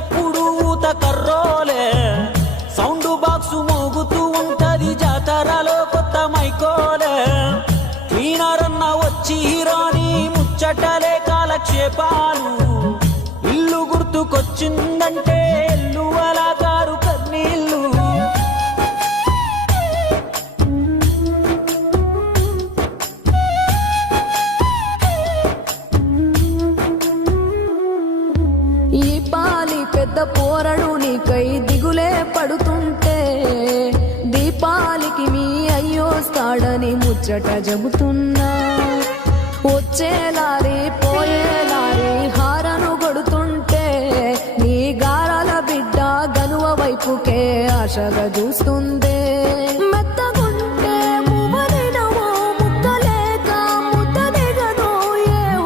వచ్చేటప్పుడు ఊత కర్రోలే sound box మోగుతూ ఉంటది జాతరలో కొత్త మైకోలే ఈనారన్న వచ్చి రాని ముచ్చటలే కాలక్షేపాలు ఇల్లు గుర్తుకొచ్చిందంటే ఎల్లు అలా కారు కన్నీళ్ళు ఈ పాలి పెద్ద పోరడు నీకై దిగులే పడుతుంటే దీపాలికి మీ అయ్యోస్తాడని ముచ్చట చెబుతున్నా వచ్చేలారి పోయేలారి హారను కొడుతుంటే నీ గారాల బిడ్డ గనువ వైపుకే ఆశగా